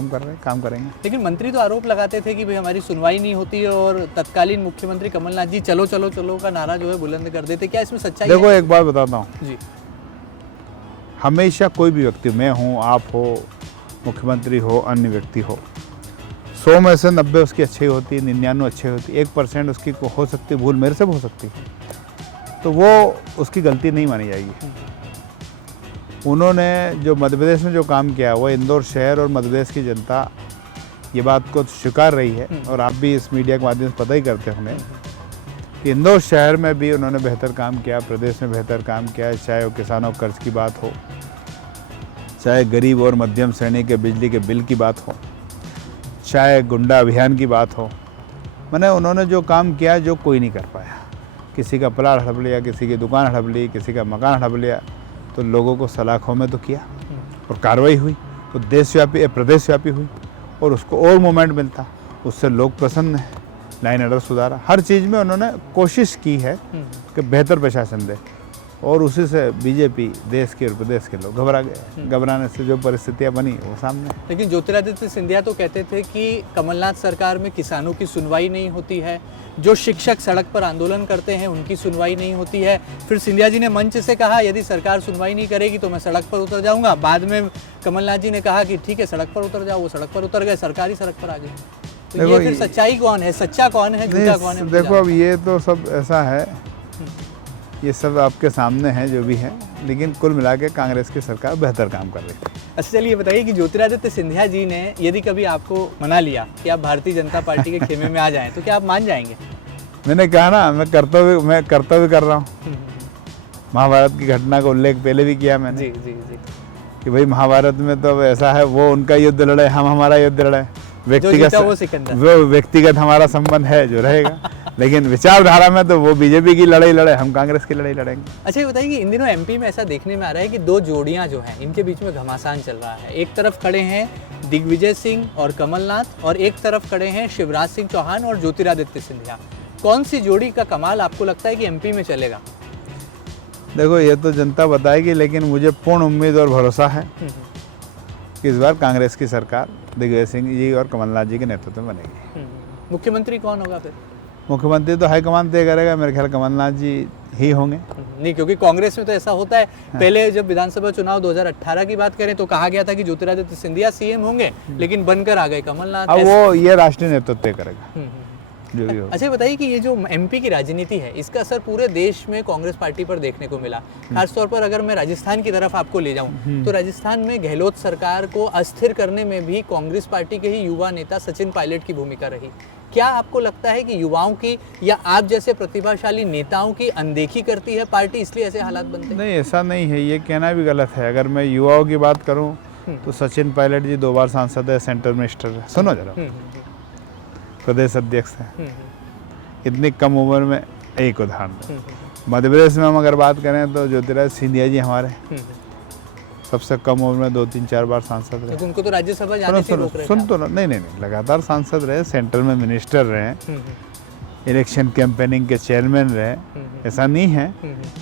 काम करेंगे। लेकिन मंत्री तो आरोप लगाते थे कि भाई हमारी सुनवाई नहीं होती और तत्कालीन मुख्यमंत्री कमलनाथ जी चलो चलो चलो का नारा जो है बुलंद कर देते। क्या इसमें सच्चाई है? देखो एक बात बताता हूँ जी, हमेशा कोई भी व्यक्ति, मैं हूँ, आप हो, मुख्यमंत्री हो, अन्य व्यक्ति हो, 100 में से 90 उसकी अच्छी होती है, 99 अच्छी होती है, 1% उसकी हो सकती है भूल, मेरे से भी हो सकती है, तो वो उसकी गलती नहीं मानी जाएगी। उन्होंने जो मध्य प्रदेश में जो काम किया वो इंदौर शहर और मध्य प्रदेश की जनता ये बात को स्वीकार रही है, और आप भी इस मीडिया के माध्यम से पता ही करते होंगे कि इंदौर शहर में भी उन्होंने बेहतर काम किया, प्रदेश में बेहतर काम किया, चाहे वो किसानों के कर्ज की बात हो, चाहे गरीब और मध्यम श्रेणी के बिजली के बिल की बात हो, चाहे गुंडा अभियान की बात हो। मैंने उन्होंने जो काम किया जो कोई नहीं कर पाया। किसी का प्लाट हड़प लिया, किसी की दुकान हड़प ली, किसी का मकान हड़प लिया, तो लोगों को सलाखों में तो किया और कार्रवाई हुई, तो देशव्यापी प्रदेशव्यापी हुई और उसको और मूवमेंट मिलता, उससे लोग प्रसन्न हैं। लाइन ऑर्डर सुधारा, हर चीज़ में उन्होंने कोशिश की है कि बेहतर प्रशासन दे, और उसी से बीजेपी, देश के और प्रदेश के लोग घबरा गए। घबराने से जो परिस्थितियां बनी वो सामने। लेकिन ज्योतिरादित्य सिंधिया तो कहते थे कि कमलनाथ सरकार में किसानों की सुनवाई नहीं होती है, जो शिक्षक सड़क पर आंदोलन करते हैं उनकी सुनवाई नहीं होती है। फिर सिंधिया जी ने मंच से कहा यदि सरकार सुनवाई नहीं करेगी तो मैं सड़क पर उतर जाऊंगा। बाद में कमलनाथ जी ने कहा कि ठीक है सड़क पर उतर जाओ, वो सड़क पर उतर गए, सरकार ही सड़क पर आ गई। तो ये फिर सच्चाई कौन है, सच्चा कौन है, झूठा कौन है? देखो अब ये तो सब ऐसा है, ये सब आपके सामने है जो भी है, लेकिन कुल मिला के कांग्रेस की सरकार बेहतर काम कर रही है। अच्छा चलिए ये बताइए कि ज्योतिरादित्य सिंधिया जी ने यदि कभी आपको मना लिया कि आप भारतीय जनता पार्टी के खेमे में आ जाएं तो क्या आप मान जाएंगे? मैंने कहा ना, मैं कर्तव्य कर रहा हूँ। महाभारत की घटना का उल्लेख पहले भी किया मैंने। जी जी जी, कि भाई महाभारत में तो ऐसा है, वो उनका युद्ध लड़े, हम हमारा युद्ध लड़े, व्यक्तिगत हमारा संबंध है जो रहेगा, लेकिन विचारधारा में तो वो बीजेपी की लड़ाई लड़े, हम कांग्रेस की लड़ाई लड़ेंगे। अच्छा ये बताइए कि इन दिनों एमपी में ऐसा देखने में आ रहा है कि दो जोड़ियां जो हैं इनके बीच में घमासान चल रहा है। एक तरफ खड़े हैं दिग्विजय सिंह और कमलनाथ, और एक तरफ खड़े हैं शिवराज सिंह चौहान और ज्योतिरादित्य सिंधिया। कौन सी जोड़ी का कमाल आपको लगता है कि एमपी में चलेगा? देखो ये तो जनता बताएगी, लेकिन मुझे पूर्ण उम्मीद और भरोसा है कि इस बार कांग्रेस की सरकार दिग्विजय सिंह जी और कमलनाथ जी के नेतृत्व में बनेगी। मुख्यमंत्री कौन होगा फिर? मुख्यमंत्री तो हाईकमान तय करेगा, मेरे ख्याल कमलनाथ जी ही होंगे। नहीं, क्योंकि कांग्रेस में तो ऐसा होता है। हाँ। पहले जब विधानसभा चुनाव 2018 की बात करें तो कहा गया था कि ज्योतिरादित्य सिंधिया सीएम होंगे, लेकिन बनकर आ गए कमलनाथ। अब वो ये राष्ट्रीय नेतृत्व तय करेगा जो भी हो। अच्छा बताइए कि ये जो एमपी की राजनीति है इसका असर पूरे देश में कांग्रेस पार्टी पर देखने को मिला। खासतौर पर अगर मैं राजस्थान की तरफ आपको ले जाऊं तो राजस्थान में गहलोत सरकार को अस्थिर करने में भी कांग्रेस पार्टी के ही युवा नेता सचिन पायलट की भूमिका रही। क्या आपको लगता है कि युवाओं की या आप जैसे प्रतिभाशाली नेताओं की अनदेखी करती है पार्टी, इसलिए ऐसे हालात बनते हैं? नहीं, ऐसा नहीं है, ये कहना भी गलत है। अगर मैं युवाओं की बात करूं तो सचिन पायलट जी 2 बार सांसद है, सेंट्रल मिनिस्टर है, सुनो जरा, प्रदेश अध्यक्ष है, इतनी कम उम्र में। एक उदाहरण मध्य प्रदेश में हम अगर बात करें तो ज्योतिरादित्य सिंधिया जी हमारे सबसे कम उम्र में 2-3-4 बार सांसद रहे। तो उनको तो राज्यसभा जाने से रोक रहे थे। सुन तो नहीं, लगातार सांसद रहे, सेंट्रल में मिनिस्टर रहे, इलेक्शन कैंपेनिंग के चेयरमैन रहे, ऐसा नहीं है।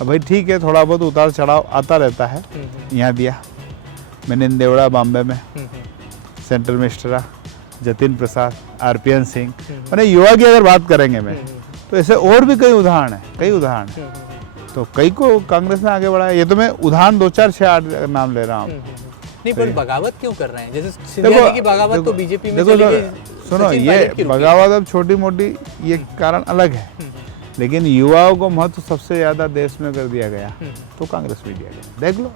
अब भाई ठीक है, थोड़ा बहुत उतार चढ़ाव आता रहता है। यहाँ दिया मैंने इंदेवड़ा बॉम्बे में सेंट्रल मिनिस्टर, जतिन प्रसाद, आरपीएन सिंह। मैंने युवा की अगर बात करेंगे मैं तो ऐसे और भी कई उदाहरण हैं, तो कई को कांग्रेस ने आगे बढ़ाया। ये तो मैं उदाहरण 2-4-6-8 नाम ले रहा हूँ। नहीं, पर बगावत क्यों कर रहे हैं? जैसे सिंधिया जी की बगावत तो बीजेपी में चली गई, सुनो, सचिन ये पायलट की रुकी। बगावत अब छोटी मोटी ये कारण अलग है, लेकिन युवाओं को महत्व सबसे ज्यादा देश में कर दिया गया तो कांग्रेस में दिया गया। देख लो,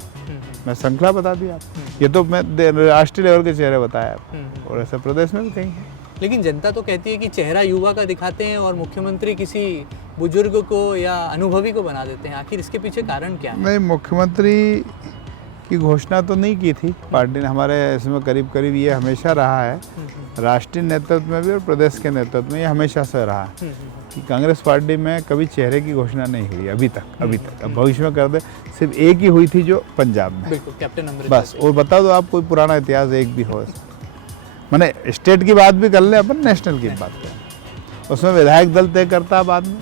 मैं श्रृंखला बता दी आप, ये तो मैं राष्ट्रीय लेवल के चेहरे बताया आपको, और ऐसे प्रदेश में भी कहीं है। लेकिन जनता तो कहती है कि चेहरा युवा का दिखाते हैं और मुख्यमंत्री किसी बुजुर्ग को या अनुभवी को बना देते हैं। आखिर इसके पीछे कारण क्या है? नहीं, मुख्यमंत्री की घोषणा तो नहीं की थी पार्टी ने, हमारे इसमें करीब करीब ये हमेशा रहा है, राष्ट्रीय नेतृत्व में भी और प्रदेश के नेतृत्व में ये हमेशा से रहा है कि कांग्रेस पार्टी में कभी चेहरे की घोषणा नहीं हुई अभी तक। अब भविष्य में कर दे, सिर्फ एक ही हुई थी जो पंजाब में, बिल्कुल, कैप्टन अमरिंदर बस। और बता दो आप कोई पुराना इतिहास एक भी हो ऐसा, मैंने स्टेट की बात भी कर ले, अपन नेशनल की बात करें, उसमें विधायक दल तय करता बाद में,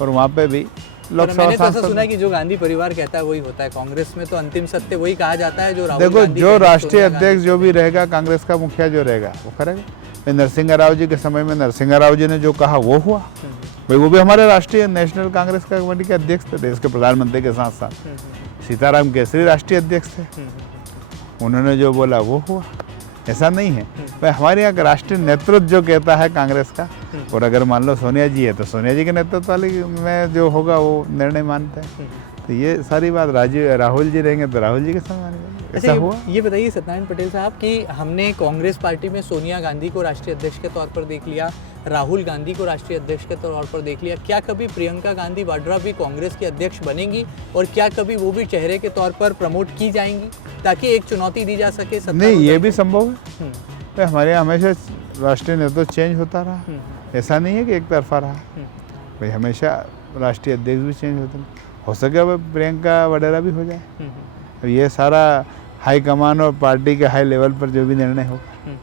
और वहाँ पे भी लोकसभा मैंने तो ऐसा सांसद। सुना है कि जो गांधी परिवार कहता है वही होता है। कांग्रेस में तो अंतिम सत्य वही कहा जाता है जो राहुल देखो, गांधी जो कहते हैं, राष्ट्रीय सोनिया गांधी अध्यक्ष जो भी रहेगा, कांग्रेस का मुखिया जो रहेगा वो करेगा। नरसिंह राव जी के समय में नरसिंह राव जी ने जो कहा वो हुआ भाई, वो भी हमारे राष्ट्रीय नेशनल कांग्रेस का कमेटी के अध्यक्ष थे, देश के प्रधानमंत्री के साथ साथ। सीताराम केसरी राष्ट्रीय अध्यक्ष थे, उन्होंने जो बोला वो हुआ, ऐसा नहीं है भाई। हमारे यहाँ का राष्ट्रीय नेतृत्व जो कहता है कांग्रेस का, और अगर मान लो सोनिया जी है तो सोनिया जी के नेतृत्व वाले में जो होगा वो निर्णय मानते हैं। तो ये सारी बात राहुल जी रहेंगे तो राहुल जी के साथ मानेंगे, ऐसा हुआ। ये बताइए सत्यनारायण पटेल साहब कि हमने कांग्रेस पार्टी में सोनिया गांधी को राष्ट्रीय अध्यक्ष के तौर पर देख लिया, राहुल गांधी को राष्ट्रीय अध्यक्ष के तौर पर देख लिया, क्या कभी प्रियंका गांधी वाड्रा भी कांग्रेस की अध्यक्ष बनेंगी और क्या कभी वो भी चेहरे के तौर पर प्रमोट की जाएंगी ताकि एक चुनौती दी जा सके? नहीं, ये भी संभव है भाई, हमारे यहाँ हमेशा राष्ट्रीय नेतृत्व चेंज होता रहा, ऐसा नहीं है कि एक तरफा रहा भाई, हमेशा राष्ट्रीय अध्यक्ष भी चेंज होते रहे। हो सके अब प्रियंका वडेरा भी हो जाए, अब ये सारा हाई कमान और पार्टी के हाई लेवल पर जो भी निर्णय होगा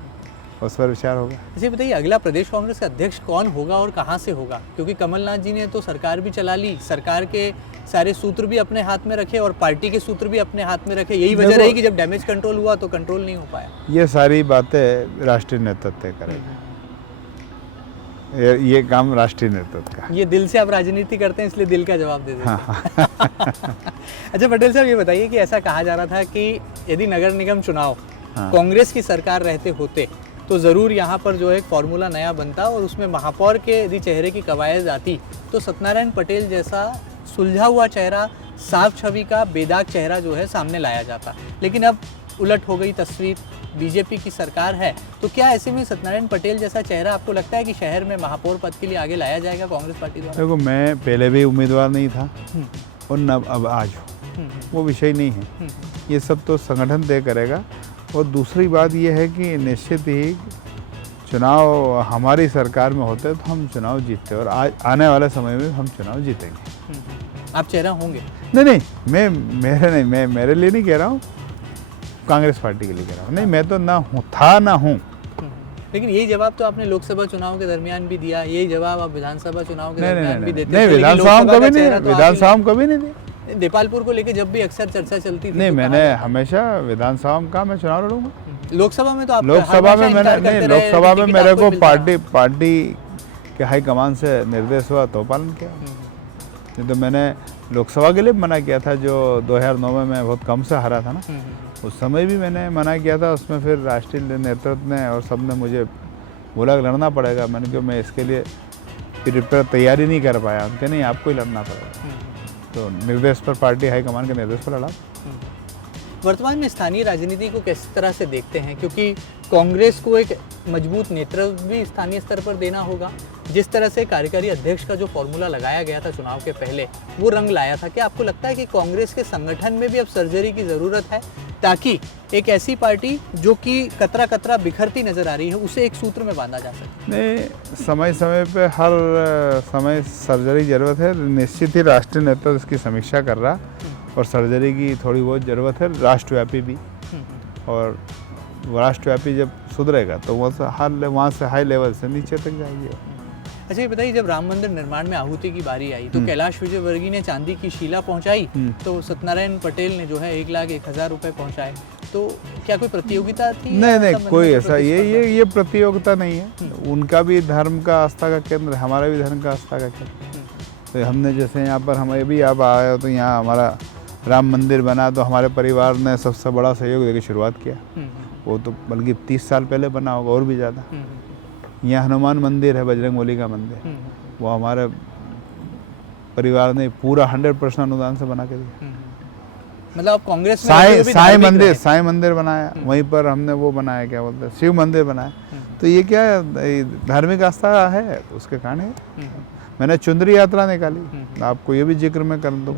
उस पर विचार होगा। अच्छा बताइए, अगला प्रदेश कांग्रेस का अध्यक्ष कौन होगा और कहां से होगा? क्योंकि कमलनाथ जी ने तो सरकार भी चला ली, सरकार के सारे सूत्र भी अपने हाथ में रखे और पार्टी के सूत्र भी अपने हाथ में रखे। यही वजह रही कि जब डैमेज कंट्रोल हुआ तो कंट्रोल नहीं हो पाया। ये सारी बातें राष्ट्रीय नेतृत्व तय करेगा, ये काम राष्ट्रीय नेतृत्व का। ये दिल से आप राजनीति करते हैं इसलिए दिल का जवाब दे देते हैं। हाँ। अच्छा पटेल साहब, ये बताइए कि ऐसा कहा जा रहा था कि यदि नगर निगम चुनाव कांग्रेस की सरकार रहते होते तो ज़रूर यहाँ पर जो एक फॉर्मूला नया बनता और उसमें महापौर के यदि चेहरे की कवायद आती तो सत्यनारायण पटेल जैसा सुलझा हुआ चेहरा, साफ छवि का बेदाग चेहरा जो है सामने लाया जाता। लेकिन अब उलट हो गई तस्वीर, बीजेपी की सरकार है, तो क्या ऐसे में सत्यनारायण पटेल जैसा चेहरा आपको लगता है कि शहर में महापौर पद के लिए आगे लाया जाएगा कांग्रेस पार्टी द्वारा? देखो, मैं पहले भी उम्मीदवार नहीं था और न अब आज हूँ, वो विषय नहीं है, ये सब तो संगठन तय करेगा। और दूसरी बात ये है कि निश्चित ही चुनाव हमारी सरकार में होते तो हम चुनाव जीतते और आज आने वाले समय में हम चुनाव जीतेंगे। आप चेहरा होंगे? नहीं, मैं मेरे लिए नहीं कह रहा हूँ, कांग्रेस पार्टी के लिए कह रहा हूँ। नहीं, मैं तो ना हूँ, था ना हूँ। लेकिन यही जवाब तो आपने लोकसभा चुनाव के दरमियान भी दिया, यही जवाब आप विधानसभा चुनाव के दरमियान भी देते नहीं, विधानसभा में कभी नहीं, विधानसभा में कभी नहीं दिया। देपालपुर को लेकर जब भी अक्सर चर्चा चलती थी नहीं, तो मैंने हमेशा विधानसभा में कहा मैं चुनाव लड़ूंगा। लोकसभा में तो आप लोकसभा में मैंने नहीं, लोकसभा में मेरे को पार्टी के हाईकमान से निर्देश हुआ तो पालन किया। नहीं तो मैंने लोकसभा के लिए मना किया था, जो 2009 में मैं बहुत कम से हारा था ना, उस समय भी मैंने मना किया था। उसमें फिर राष्ट्रीय नेतृत्व ने और सब ने मुझे बोला लड़ना पड़ेगा। मैंने कहा मैं इसके लिए प्रिपेयर तैयारी नहीं कर पाया। उनके नहीं, आपको ही लड़ना पड़ेगा। तो निर्देश पर, पार्टी हाईकमान के निर्देश पर लड़ा। वर्तमान में स्थानीय राजनीति को किस तरह से देखते हैं? क्योंकि कांग्रेस को एक मजबूत नेतृत्व भी स्थानीय स्तर पर देना होगा। जिस तरह से कार्यकारी अध्यक्ष का जो फॉर्मूला लगाया गया था चुनाव के पहले, वो रंग लाया था। क्या आपको लगता है कि कांग्रेस के संगठन में भी अब सर्जरी की ज़रूरत है ताकि एक ऐसी पार्टी जो कि कतरा कतरा बिखरती नजर आ रही है उसे एक सूत्र में बांधा जा सके? नहीं, समय समय पे हर समय सर्जरी ज़रूरत है। निश्चित ही राष्ट्रीय नेतृत्व इसकी समीक्षा कर रहा और सर्जरी की थोड़ी बहुत ज़रूरत है, राष्ट्रव्यापी भी। और राष्ट्रव्यापी जब सुधरेगा तो वहाँ से हाई लेवल से नीचे तक जाएगी। अच्छा ये बताइए, जब राम मंदिर निर्माण में आहुति की बारी आई तो कैलाश विजयवर्गीय ने चांदी की शीला पहुंचाई तो सत्यनारायण पटेल ने जो है 1,01,000 रुपए पहुंचाए। तो क्या कोई प्रतियोगिता थी? नहीं, कोई ऐसा ये प्रतियोगिता नहीं है। उनका भी धर्म का आस्था का केंद्र, हमारा भी धर्म का आस्था का केंद्र। तो हमने जैसे यहाँ पर, हम भी आप आए हो तो यहाँ हमारा राम मंदिर बना तो हमारे परिवार ने सबसे बड़ा सहयोग देकर शुरुआत किया। वो तो बल्कि 30 साल पहले बना होगा और भी ज़्यादा। यहाँ हनुमान मंदिर है, बजरंगबली का मंदिर, वो हमारे परिवार ने पूरा 100% अनुदान से बना के दिया। मतलब आप कांग्रेस में रहते हुए भी धार्मिक रहे। साईं मंदिर बनाया, वहीं पर हमने वो बनाया, क्या बोलते हैं, शिव मंदिर बनाया। तो ये क्या है, धार्मिक आस्था है, उसके कारण है। मैंने चुंदरी यात्रा निकाली, आपको ये भी जिक्र में कर दूं।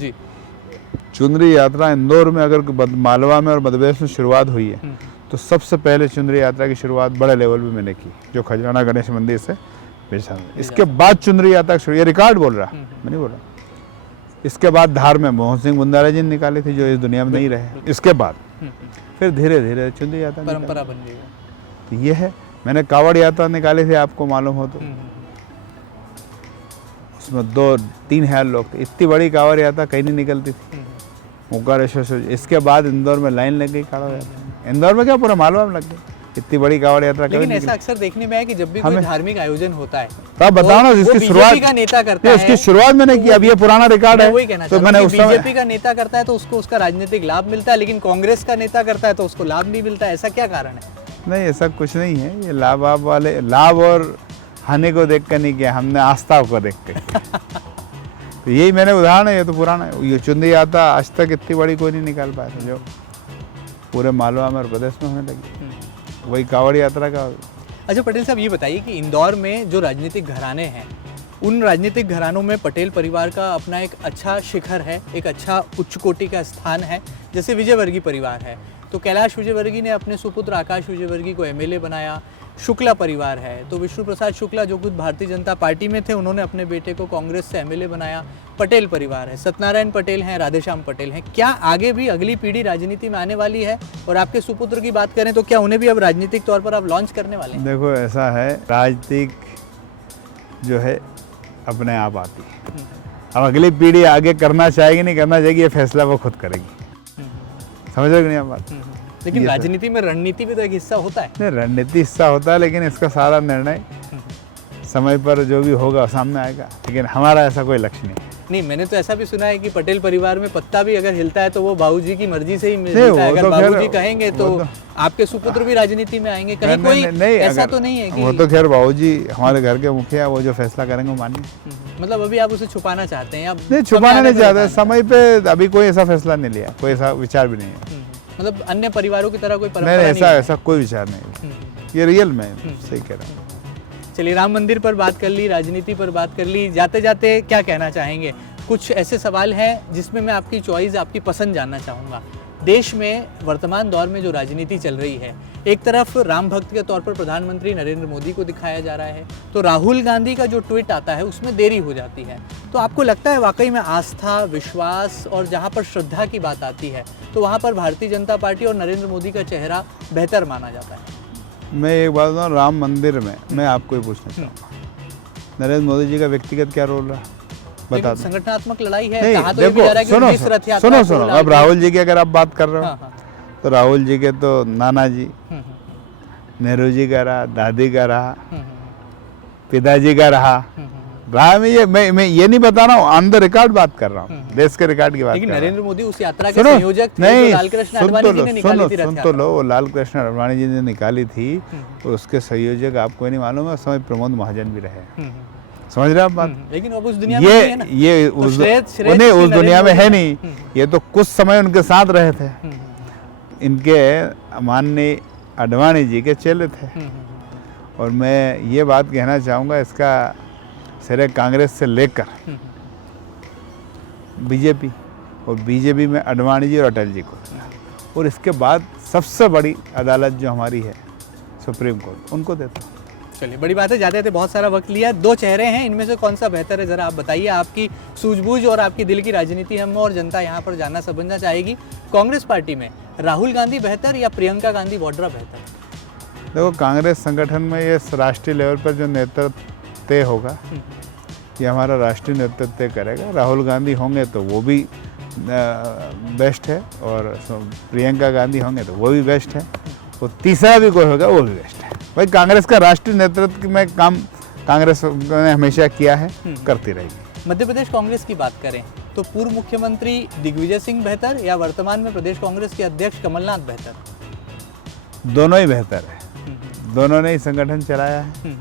चुंदरी यात्रा इंदौर में, अगर मालवा में और मध्य प्रदेश में शुरुआत हुई है तो सबसे पहले चुंदरी यात्रा की शुरुआत बड़े लेवल पे मैंने की, जो खजराना गणेश मंदिर से बिरसा में। इसके बाद चुंदरी यात्रा शुरू, ये रिकॉर्ड बोल रहा, मैं नहीं बोल रहा। इसके बाद धार में मोहन सिंह बुंदारा जी ने निकाली थी, जो इस दुनिया में नहीं रहे। इसके बाद फिर धीरे धीरे चुंदरी यात्रा परंपरा बन गई। तो ये है। मैंने कावड़ यात्रा निकाली थी, आपको मालूम हो तो, उसमें 2-3 हज़ार लोग थे। इतनी बड़ी कावड़ यात्रा कहीं नहीं निकलती थी ओंकारेश्वर से। इसके बाद इंदौर में लाइन लग गई कावड़ यात्रा। इंदौर में क्या, पूरा मालवा में लग गई इतनी बड़ी कावड़ यात्रा। लेकिन ऐसा अक्सर देखने में है कि जब भी कोई धार्मिक आयोजन होता है तो आप बताओ ना, जिसकी शुरुआत का नेता करता है, उसकी शुरुआत मैंने की। अब ये पुराना रिकॉर्ड है, तो मैंने बीजेपी का नेता करता है तो उसको उसका राजनीतिक लाभ मिलता है, लेकिन कांग्रेस का नेता करता है तो उसको लाभ नहीं मिलता। ऐसा क्या कारण है? नहीं, ऐसा कुछ नहीं है। ये लाभ वाले, लाभ और हानि को देख कर नहीं किया, हमने आस्था को देख कर। तो यही मैंने उदाहरण है, ये तो पुराना है। ये चुंदरी यात्रा आज तक इतनी बड़ी कोई नहीं निकाल पाया था, जो पूरे मालवा में और प्रदेश में होने लगी। वही कावड़ यात्रा का। अच्छा पटेल साहब, ये बताइए कि इंदौर में जो राजनीतिक घराने हैं, उन राजनीतिक घरानों में पटेल परिवार का अपना एक अच्छा शिखर है, एक अच्छा उच्च कोटि का स्थान है। जैसे विजयवर्गीय परिवार है तो कैलाश विजयवर्गीय ने अपने सुपुत्र आकाश विजयवर्गीय को एमएलए बनाया। शुक्ला परिवार है तो विष्णु प्रसाद शुक्ला जो खुद भारतीय जनता पार्टी में थे, उन्होंने अपने बेटे को कांग्रेस से एमएलए बनाया। पटेल परिवार है, सत्यनारायण पटेल हैं, राधेश्याम पटेल हैं। क्या आगे भी अगली पीढ़ी राजनीति में आने वाली है? और आपके सुपुत्र की बात करें तो क्या उन्हें भी अब राजनीतिक तौर पर आप लॉन्च करने वाले हैं? देखो, ऐसा है, राजनीतिक जो है अपने आप आती है। अब अगली पीढ़ी आगे करना चाहेगी नहीं करना चाहेगी, ये फैसला वो खुद करेगी। समझ रहे नहीं आप बात? लेकिन राजनीति में रणनीति भी तो एक हिस्सा होता है। नहीं, रणनीति हिस्सा होता है, लेकिन इसका सारा निर्णय समय पर जो भी होगा सामने आएगा। लेकिन हमारा ऐसा कोई लक्ष्य नहीं। मैंने तो ऐसा भी सुना है कि पटेल परिवार में पत्ता भी अगर हिलता है तो वो बाबूजी की मर्जी से ही मिलता है। अगर बाबूजी कहेंगे तो आपके सुपुत्र भी राजनीति में आएंगे, कहीं कोई ऐसा तो नहीं है कि... वो तो खैर बाबूजी हमारे घर के मुखिया, वो जो फैसला करेंगे वो मानिए। मतलब अभी आप उसे छुपाना चाहते हैं? नहीं, छुपाना नहीं चाहते। समय पे अभी कोई ऐसा फैसला नहीं लिया, कोई ऐसा विचार भी नहीं है। मतलब अन्य परिवारों की तरह कोई परंपरा नहीं, ऐसा कोई विचार नहीं। ये रियल में सही कह रहा हूँ। चलिए, राम मंदिर पर बात कर ली, राजनीति पर बात कर ली, जाते जाते क्या कहना चाहेंगे? कुछ ऐसे सवाल हैं जिसमें मैं आपकी चॉइस, आपकी पसंद जानना चाहूँगा। देश में वर्तमान दौर में जो राजनीति चल रही है, एक तरफ राम भक्त के तौर पर प्रधानमंत्री नरेंद्र मोदी को दिखाया जा रहा है, तो राहुल गांधी का जो ट्वीट आता है उसमें देरी हो जाती है। तो आपको लगता है वाकई में आस्था, विश्वास और जहाँ पर श्रद्धा की बात आती है तो वहाँ पर भारतीय जनता पार्टी और नरेंद्र मोदी का चेहरा बेहतर माना जाता है? मैं एक बात बताऊँ, राम मंदिर में मैं आपको ही पूछना चाहूँगा, नरेंद्र मोदी जी का व्यक्तिगत क्या रोल रहा? बता दो। संगठनात्मक लड़ाई है। नहीं, कहा तो देखो, सुनो, अब राहुल जी की अगर आप बात कर रहे हो तो राहुल जी के तो नाना जी, नेहरू जी का रहा, दादी का रहा, पिताजी का रहा। मैं ये नहीं बता रहा हूँ, ऑन द रिकॉर्ड बात कर रहा हूँ, देश के रिकॉर्ड की बात। लेकिन नरेंद्र मोदी उस यात्रा के संयोजक थे, जो लाल कृष्ण आडवाणी जी ने निकाली थी। सुन तो लो, वो लाल कृष्ण आडवाणी जी ने निकाली थी, और उसके संयोजक आपको नहीं मालूम है, समय प्रमोद महाजन भी रहे। समझ रहे आप बात? लेकिन अब उस दुनिया में नहीं है ना। ये उस दुनिया में है नहीं, ये तो कुछ समय उनके साथ रहे थे। इनके माननीय आडवाणी जी के चेले थे। और मैं ये बात कहना चाहूँगा, इसका सिरे कांग्रेस से लेकर बीजेपी, और बीजेपी में आडवाणी जी और अटल जी को, और इसके बाद सबसे बड़ी अदालत जो हमारी है सुप्रीम कोर्ट, उनको देता हूँ। चलिए, बड़ी बात है, जाते जाते बहुत सारा वक्त लिया। 2 चेहरे हैं, इनमें से कौन सा बेहतर है जरा आप बताइए। आपकी सूझबूझ और आपकी दिल की राजनीति हम और जनता यहाँ पर जानना समझना चाहेगी। कांग्रेस पार्टी में राहुल गांधी बेहतर या प्रियंका गांधी वाड्रा बेहतर? देखो, कांग्रेस संगठन में ये राष्ट्रीय लेवल पर जो नेतृत्व तय होगा, ये हमारा राष्ट्रीय नेतृत्व तय करेगा। राहुल गांधी होंगे तो वो भी बेस्ट है, और प्रियंका गांधी होंगे तो वो भी बेस्ट है, और तीसरा भी कोई होगा वो भी बेस्ट है। भाई, कांग्रेस का राष्ट्रीय नेतृत्व में काम कांग्रेस ने हमेशा किया है, करती रहेगी। मध्य प्रदेश कांग्रेस की बात करें तो पूर्व मुख्यमंत्री दिग्विजय सिंह बेहतर या वर्तमान में प्रदेश कांग्रेस के अध्यक्ष कमलनाथ बेहतर? दोनों ही बेहतर है, दोनों ने ही संगठन चलाया है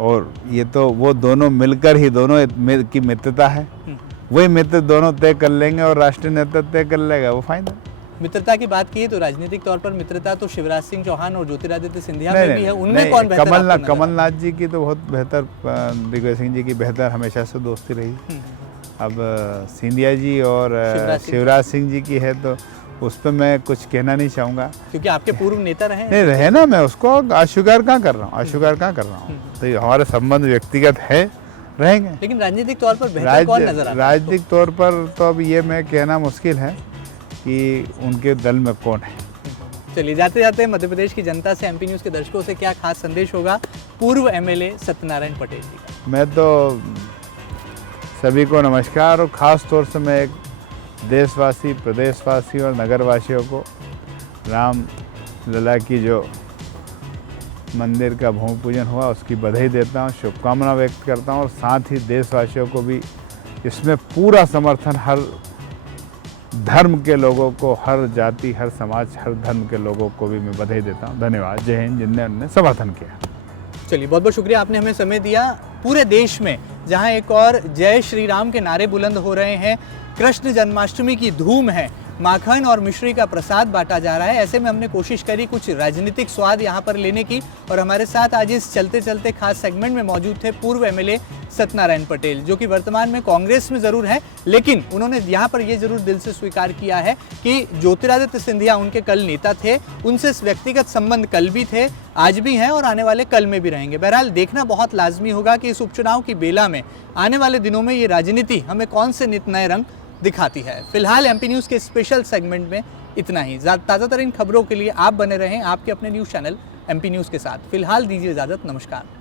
और ये तो वो दोनों मिलकर ही दोनों की मित्रता है, वही मित्र दोनों तय कर लेंगे और राष्ट्रीय नेतृत्व तय कर लेगा, वो फायदा। मित्रता की बात की तो राजनीतिक तौर पर मित्रता तो शिवराज सिंह चौहान और ज्योतिरादित्य सिंधिया में भी है, उनमें कौन बेहतर आपको नजर? कमलनाथ जी की तो बहुत बेहतर, दिग्विजय सिंह जी की बेहतर हमेशा से दोस्ती रही। अब सिंधिया जी और शिवराज सिंह जी की है तो उस पर मैं कुछ कहना नहीं चाहूँगा, क्योंकि आपके पूर्व नेता रहे नहीं रहे ना, मैं उसको अस्वीकार कहाँ कर रहा हूँ, अस्वीकार कहाँ कर रहा हूँ। तो हमारे संबंध व्यक्तिगत है, रहेंगे। लेकिन राजनीतिक तौर पर बेहतर कौन नजर आता है? राजनीतिक तौर पर तो अब ये मैं कहना मुश्किल है कि उनके दल में कौन है। चलिए, जाते जाते मध्य प्रदेश की जनता से, एमपी न्यूज़ के दर्शकों से क्या खास संदेश होगा पूर्व एमएलए सत्यनारायण पटेल जी का? मैं तो सभी को नमस्कार, और ख़ास तौर से मैं एक देशवासी, प्रदेशवासी और नगरवासियों को राम लला की जो मंदिर का भूमि पूजन हुआ उसकी बधाई देता हूँ, शुभकामना व्यक्त करता हूँ, और साथ ही देशवासियों को भी इसमें पूरा समर्थन, हर धर्म के लोगों को, हर जाति, हर समाज, हर धर्म के लोगों को भी मैं बधाई देता हूँ। धन्यवाद, जय हिंद, जिनने उन्हें समर्थन किया। चलिए, बहुत बहुत शुक्रिया, आपने हमें समय दिया। पूरे देश में जहां एक और जय श्री राम के नारे बुलंद हो रहे हैं, कृष्ण जन्माष्टमी की धूम है, माखन और मिश्री का प्रसाद बांटा जा रहा है, ऐसे में हमने कोशिश करी कुछ राजनीतिक स्वाद यहाँ पर लेने की, और हमारे साथ आज इस चलते चलते खास सेगमेंट में मौजूद थे पूर्व एमएलए सत्यनारायण पटेल, जो कि वर्तमान में कांग्रेस में ज़रूर हैं, लेकिन उन्होंने यहाँ पर ये ज़रूर दिल से स्वीकार किया है कि ज्योतिरादित्य सिंधिया उनके कल नेता थे, उनसे व्यक्तिगत संबंध कल भी थे, आज भी हैं और आने वाले कल में भी रहेंगे। बहरहाल देखना बहुत लाजमी होगा कि इस उपचुनाव की बेला में आने वाले दिनों में ये राजनीति हमें कौन से नित नए रंग दिखाती है। फिलहाल एमपी न्यूज़ के स्पेशल सेगमेंट में इतना ही। ताज़ा तरीन खबरों के लिए आप बने रहें आपके अपने न्यूज़ चैनल एमपी न्यूज़ के साथ। फिलहाल दीजिए इजाज़त, नमस्कार।